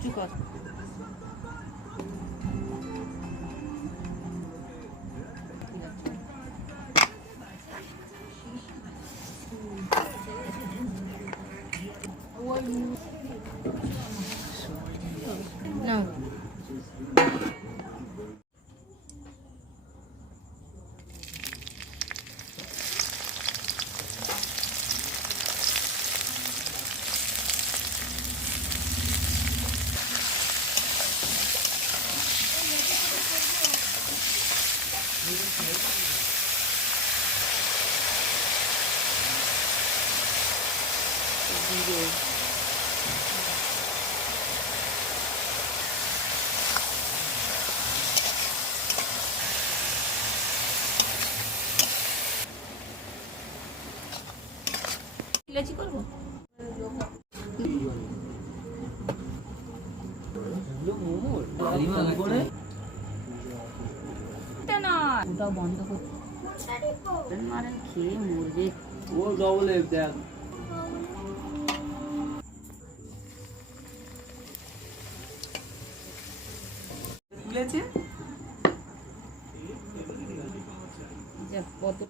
কি কর। না ইলাচি করবো এটা না ওটাও বন্ধ করতে মারেন খেয়ে মরবে। ও ডবল এফ দেখ। তুলেছে? কত